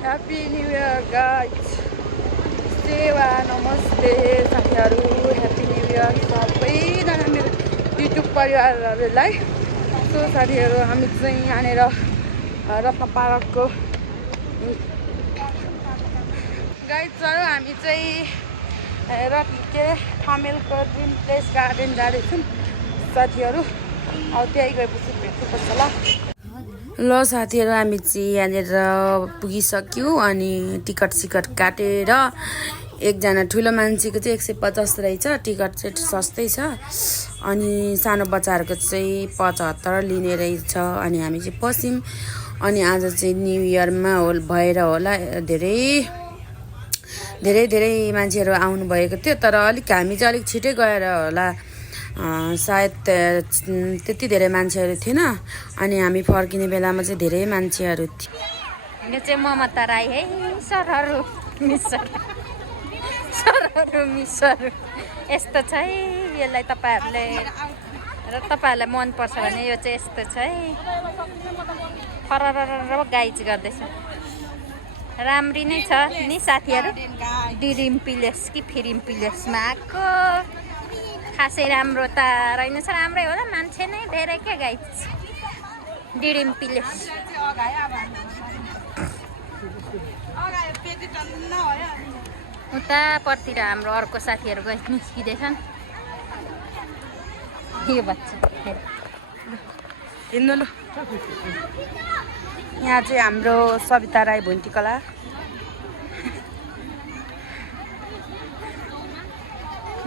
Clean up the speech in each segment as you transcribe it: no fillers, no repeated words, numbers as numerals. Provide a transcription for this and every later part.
Happy New Year, guys. सेवा नमस्ते साथीहरू, ह्याप्पी न्यू इयर सबैजना मेरो युट्युब परिवारहरूलाई। सो साथीहरू, हामी चाहिँ यहाँनिर रत्न पार्कको गाइड छ। हामी चाहिँ के थामेलको ड्रिम प्लेस गार्डन जाँदैछौँ साथीहरू। अब त्यहीँ गएपछि भेट्नुपर्छ ल। ल साथीहरू, हामी चाहिँ यहाँनिर पुगिसक्यौँ अनि टिकट सिकट काटेर एकजना ठुलो मान्छेको चाहिँ 150 रहेछ, टिकट चाहिँ सस्तै छ अनि सानो बच्चाहरूको चाहिँ 75 लिने रहेछ। अनि हामी चाहिँ पस्यौँ अनि आज चाहिँ न्यु इयरमा भएर होला धेरै मान्छेहरू आउनुभएको थियो, तर हामी चाहिँ अलिक छिटै गएर होला, सायद त्यति धेरै मान्छेहरू थिएन। अनि हामी फर्किने बेलामा चाहिँ धेरै मान्छेहरू थियो। यो चाहिँ ममता राई है, सरहरू मिसहरू यस्तो छ है। यसलाई तपाईँहरूलाई मनपर्छ भने यो चाहिँ यस्तो छ है। फरर गाइज गर्दैछ, राम्री नै छ नि साथीहरू। डिरिम पिलेस कि फिरिम पिलेसमा आएको खासै राम्रो त रहेनछ, राम्रै होला, मान्छे नै धेरै क्या गाइज। डिरिम पिलेस उतापट्टि हाम्रो अर्को साथीहरू निस्किँदैछन्। यो बच्चा हिँड्नु ल। यहाँ चाहिँ हाम्रो सविता राई भुन्टी कला।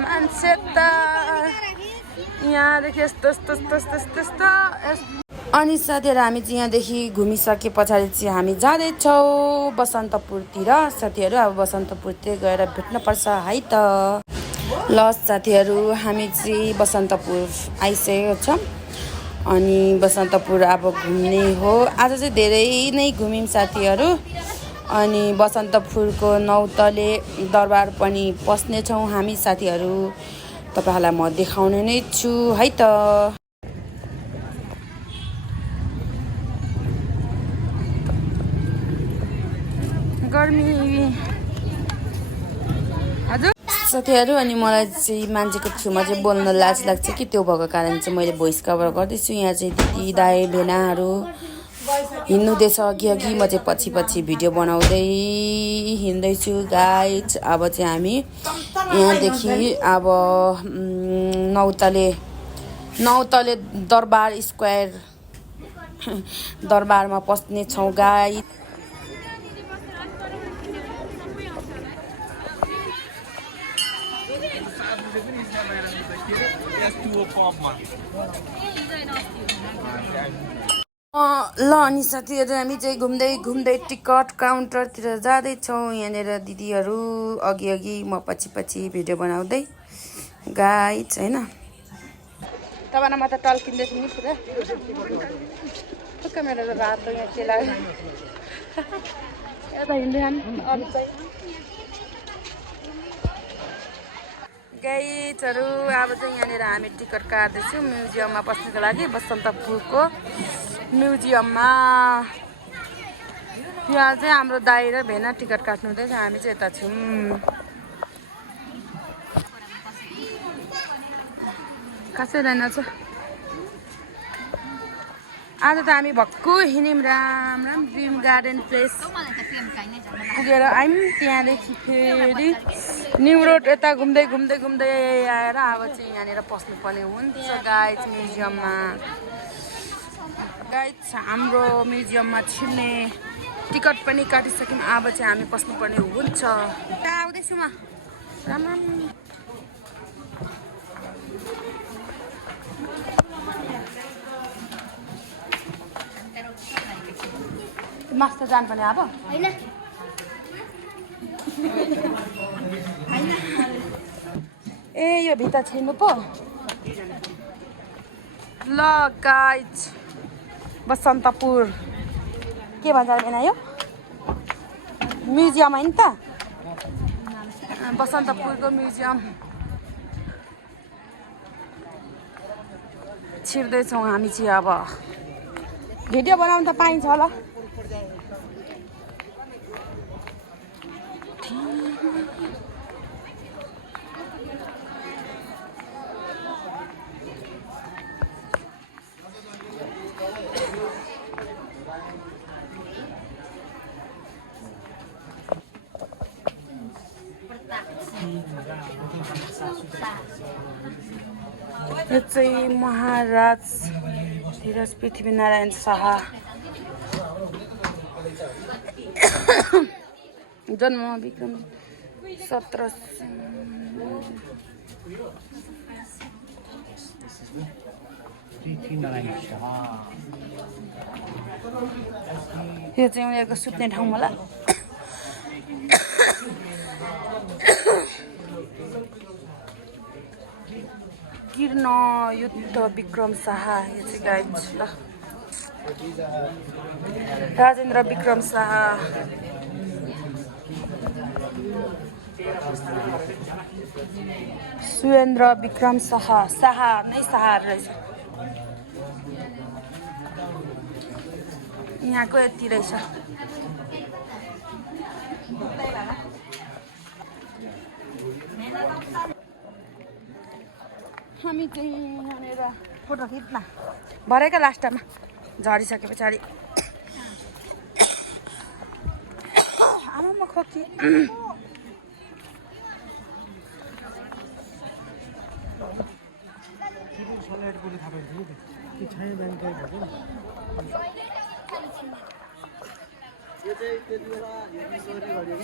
मान्छे त यहाँदेखि यस्तो। अनि साथीहरू, हामी चाहिँ यहाँदेखि घुमिसके पछाडि चाहिँ हामी जाँदैछौँ बसन्तपुरतिर साथीहरू। अब बसन्तपुरतिर गएर भेट्नुपर्छ है त। ल साथीहरू, हामी चाहिँ बसन्तपुर आइसकेको छौँ अनि बसन्तपुर अब घुम्ने हो। आज चाहिँ धेरै नै घुम्यौँ साथीहरू। अनि बसन्तपुरको नौतले दरबार पनि पस्नेछौँ हामी साथीहरू। तपाईँहरूलाई म देखाउने नै छु है त। गर्मी हजुर साथीहरू। अनि मलाई चाहिँ मान्छेको छेउमा चाहिँ बोल्न लाज लाग्छ कि, त्यो भएको कारण चाहिँ मैले भोइस कभर गर्दैछु। यहाँ चाहिँ दिदी दाई भेनाहरू हिँड्नुहुँदैछ अघि, म चाहिँ पछि भिडियो बनाउँदै हिँड्दैछु गाइज। अब चाहिँ हामी यहाँदेखि अब नौतले दरबार स्क्वायर दरबारमा पस्नेछौँ गाइज। ल अनि साथीहरू, हामी चाहिँ घुम्दै टिकट काउन्टरतिर जाँदैछौँ। यहाँनिर दिदीहरू अघि म पछि भिडियो बनाउँदै गाइज होइन। तपाईँलाई म त टल्किँदैछु नि पुरा। मेरो रातो यहाँ चेला यता हिँड्दै अरू चाहिँ गाइजहरू। अब चाहिँ यहाँनिर हामी टिकट काट्दैछौँ म्युजियममा पस्नको लागि, बसन्तपुरको म्युजियममा। यहाँ चाहिँ हाम्रो दाइ र भेना टिकट काट्नु हुँदैछ, हामी चाहिँ यता छौँ। खासै रहेनछ आज त। हामी भक्कु हिँड्यौँ, राम ड्रिम गार्डन प्लेस पुगेर आयौँ। त्यहाँदेखि फेरि न्यु रोड यता घुम्दै आएर अब चाहिँ यहाँनिर पस्नुपर्ने हुन्छ गाइज म्युजियममा। गाइज हाम्रो म्युजियममा छिर्ने टिकट पनि काटिसक्यौँ। अब चाहिँ हामी पस्नुपर्ने हुन्छ। आउँदैछु म राम। मास्टर जानुपर्ने अब होइन। ए यो भित्र छैन पो। ल गाइज, बसन्तपुर के भन्छ बेना, यो म्युजियम होइन त, बसन्तपुरको म्युजियम छिर्दैछौँ हामी चाहिँ। अब भिडियो बनाउनु त पाइन्छ होला। यो चाहिँ महाराज धीरज पृथ्वीनारायण शाह जन्म विक्रम 17 यो चाहिँ उनीहरूको सुत्ने ठाउँ होला किर्ण युद्ध विक्रम शाह यो चाहिँ गाइज ल राजेन्द्र विक्रम शाह सुरेन्द्र विक्रम शाह शाह नै शाह रहेछ यहाँको यति रहेछ हामी चाहिँ यहाँनिर फोटो खिच्न भरेको लास्टमा झरिसके पछाडि आमामा खोकी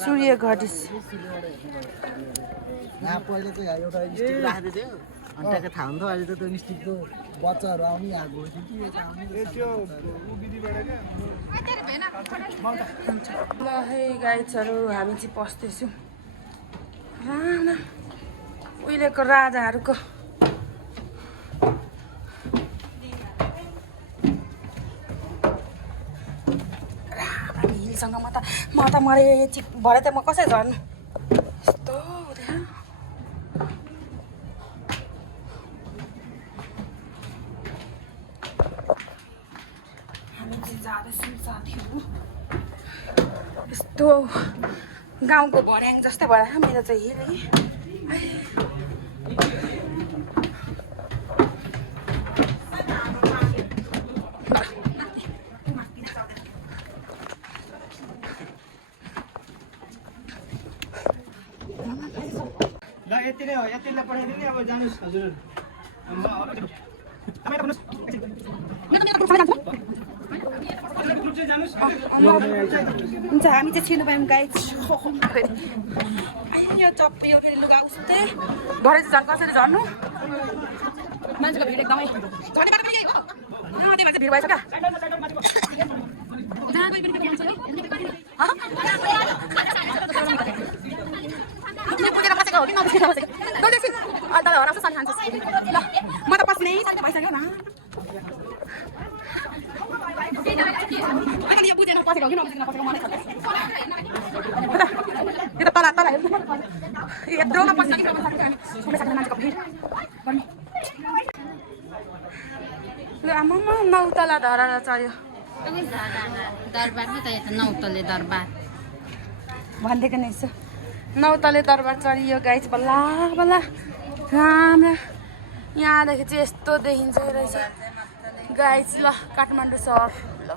सूर्य घटिस पहिले चाहिँ एउटा स्टिक राख्दै थियो अन्त थाहा हुन्थ्यो अहिले त त्यो स्टिकको बच्चाहरू आउनै आएको थियो ल है गाइजहरू हामी चाहिँ पस्दैछौँ राणा उहिलेको राजाहरूको हिलसँग म त मरे चिप भरे त म कसरी झर्नु यस्तो हुँदैन हामी चाहिँ जाँदैछौँ साथीहरू यस्तो गाउँको भर्याङ जस्तै भएर मेरो चाहिँ हिल ल यति नै हो यतिलाई पठाइदिने अब जानुस् हजुर हुन्छ हामी चाहिँ छिर्नु पायौँ गाइज यो चप्प यो फेरि लुगा उस्तै भरे चाहिँ झन् कसरी झर्नु मान्छेको भिड एकदमै झर्ने बाटो पनि यही हो त्यही मान्छे भिड भएछ क्या पुगेर बसेको हो कि नबुझेर बसेको अन्त हराउँछ सानो खान्छ ल म त पस्ने भइसक्यो न यो बुझेन पसेको हो कि नबुझेन पसेको मलाई यो त तला तला हेर्नु यत्रोमा पस्छ कि सक्ने मान्छेको भिड गर्ने ल आमामा 9 तला धरा चढ्यो दरबार नि त यता 9 तले दरबार भनिदिएको नि यसो 9 तले दरबार चढियो गाइज बल्ल बल्ल राम्रा यहाँदेखि चाहिँ यस्तो देखिन्छ रहेछ गाइज ल काठमाडौँ सहर ल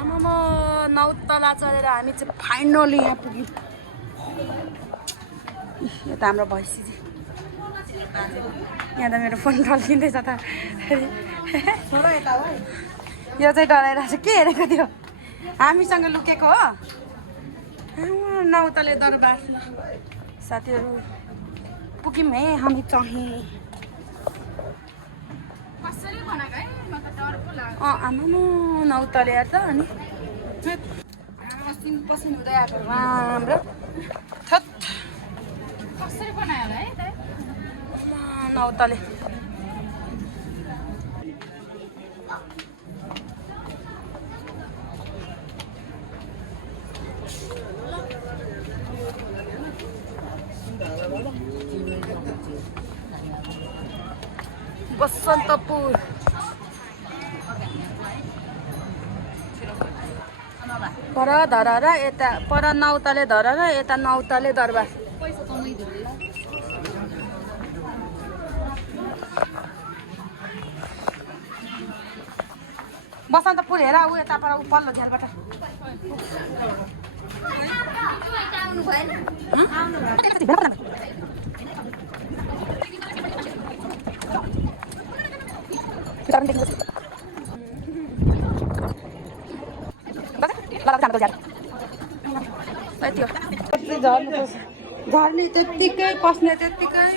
आमामा 9 तला चढेर हामी चाहिँ फाइनली यहाँ पुग्यौँ यो त हाम्रो भैँसी यहाँ त मेरो फोन टल्किँदैछ त यो चाहिँ डराइरहेको छ के हेरेको थियो हामीसँग लुकेको हो 9 तले दरबार साथीहरू पुग्यौँ है हामी चाहिँ आमामा 9 तले त अनि पसिन हुँदै आएको राम्रो थत कसरी बनायो होला है 9 तले बसन्तपुर पर धर र यता पर 9 तले धर र यता 9 तले दरबार बसन्तपुर हेर ऊ यता पर पल्लो झ्यालबाट झर्ने त्यत्तिकै पस्ने त्यत्तिकै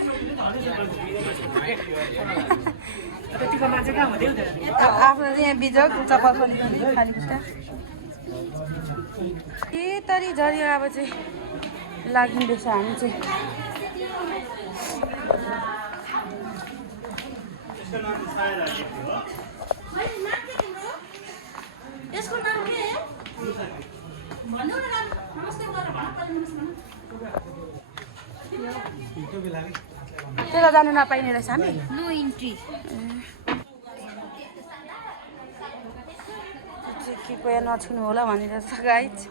आफ्नो चाहिँ यहाँ बिजोग चप्पल पनि खाने के तरी झऱ्यो अब चाहिँ लागिँदैछ हामी चाहिँ यसको नाम के भन्नु न नमस्ते गरेर त्यता जानु नपाइने रहेछ हामी नो इन्ट्री कृपया नछुनु होला भनेर गाइज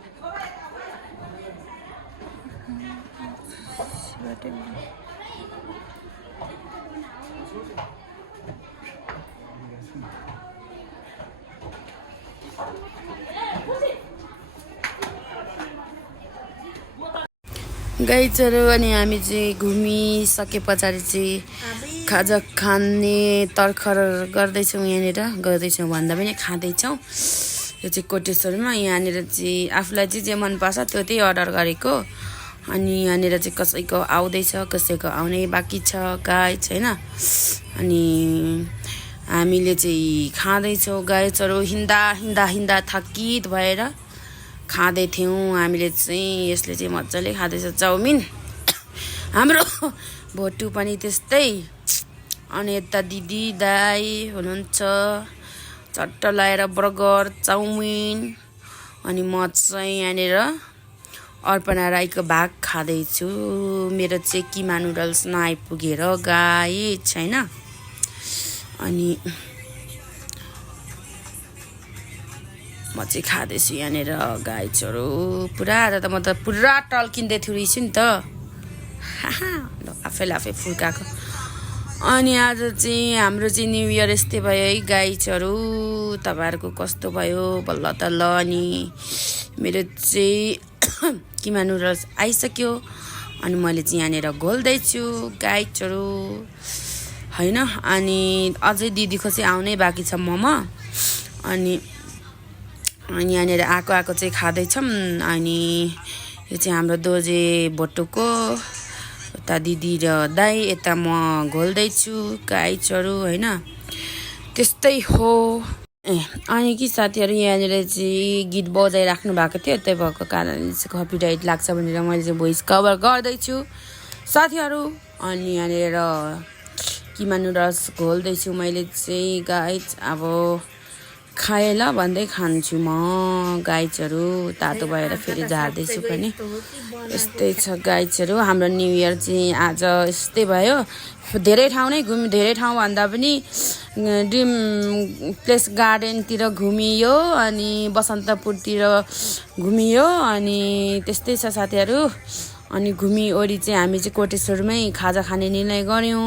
गाइजहरू अनि हामी चाहिँ घुमिसके पछाडि चाहिँ खाजा खाने तर्खर गर्दैछौँ यहाँनिर गर्दैछौँ भन्दा पनि खाँदैछौँ यो चाहिँ कोटेश्वरमा यहाँनिर चाहिँ आफूलाई चाहिँ जे मनपर्छ त्यो त्यही अर्डर गरेको अनि यहाँनिर चाहिँ कसैको आउँदैछ कसैको आउनै बाँकी छ गाइज होइन अनि हामीले चाहिँ खाँदैछौँ गाइजहरू हिँड्दा हिँड्दा हिँड्दा थकित भएर खाँदै थियौँ हामीले चाहिँ यसले चाहिँ मजाले खाँदैछ चाउमिन हाम्रो भोटु पनि त्यस्तै अनि यता दिदी दाई हुनुहुन्छ चट्ट लाएर बर्गर चाउमिन अनि म चाहिँ यहाँनिर अर्पणा राईको भाग खाँदैछु मेरो चाहिँ किमा नुडल्स नआइपुगेर गाइज छैन अनि म चाहिँ खाँदैछु यहाँनिर गाइजहरू पुरा आज त म त पुरा टल्किँदै थियो रहेछु नि त आफैले आफै फुर्काएको अनि आज चाहिँ हाम्रो चाहिँ न्यु इयर यस्तै भयो है गाइजहरू तपाईँहरूको कस्तो भयो बल्ल तल्ल अनि मेरो चाहिँ किमा नुडल्स आइसक्यो अनि मैले चाहिँ यहाँनिर घोल्दैछु गाइजहरू होइन अनि अझै दिदीको चाहिँ आउनै बाँकी छ मोमो अनि यहाँनिर आएको चाहिँ खाँदैछौँ अनि यो चाहिँ हाम्रो दोजे भोटुको यता दिदी र दाई यता म घोल्दैछु गाइजहरू होइन त्यस्तै हो अनि कि साथीहरू यहाँनिर चाहिँ गीत बजाइराख्नु भएको थियो त्यही भएको कारणले चाहिँ कपिराइट लाग्छ भनेर मैले चाहिँ भोइस कभर गर्दैछु साथीहरू अनि यहाँनिर किमा नुडल्स घोल्दैछु मैले चाहिँ गाइज अब खाएँ ल भन्दै खान्छु म गाइजहरू तातो भएर फेरि झार्दैछु पनि यस्तै छ गाइजहरू हाम्रो न्यु इयर चाहिँ आज यस्तै भयो धेरै ठाउँ नै घुम्यो धेरै ठाउँ भन्दा पनि ड्रिम प्लेस गार्डनतिर घुमियो अनि बसन्तपुरतिर घुमियो अनि त्यस्तै छ साथीहरू अनि घुमिओरी चाहिँ हामी चाहिँ कोटेश्वरमै खाजा खाने निर्णय गऱ्यौँ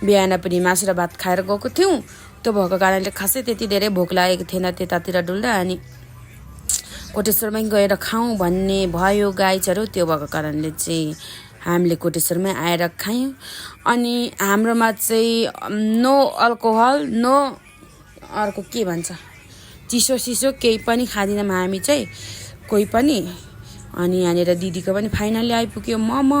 बिहान पनि मासु र भात खाएर गएको थियौँ त्यो भएको कारणले खासै त्यति धेरै भोक लागेको थिएन त्यतातिर डुल्दा अनि कोटेश्वरमै गएर खाउँ भन्ने भयो गाइजहरू त्यो भएको कारणले चाहिँ हामीले कोटेश्वरमै आएर खायौँ अनि हाम्रोमा चाहिँ नो अल्कोहल नो अर्को के भन्छ चिसो सिसो केही पनि खाँदिनौँ हामी चाहिँ कोही पनि अनि यहाँनिर दिदीको पनि फाइनल्ली आइपुग्यो मोमो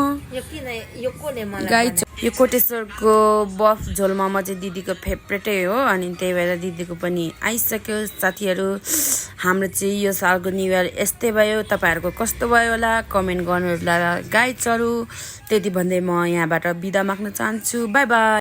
गाइज यो कोटेश्वरको बफ झोल मोमो चाहिँ दिदीको फेभरेटै हो अनि त्यही भएर दिदीको पनि आइसक्यो साथीहरू हाम्रो चाहिँ यो सालको न्यु इयर यस्तै भयो तपाईँहरूको कस्तो भयो होला कमेन्ट गर्नु होला गाइजहरू त्यति भन्दै म यहाँबाट बिदा माग्न चाहन्छु बाई बाई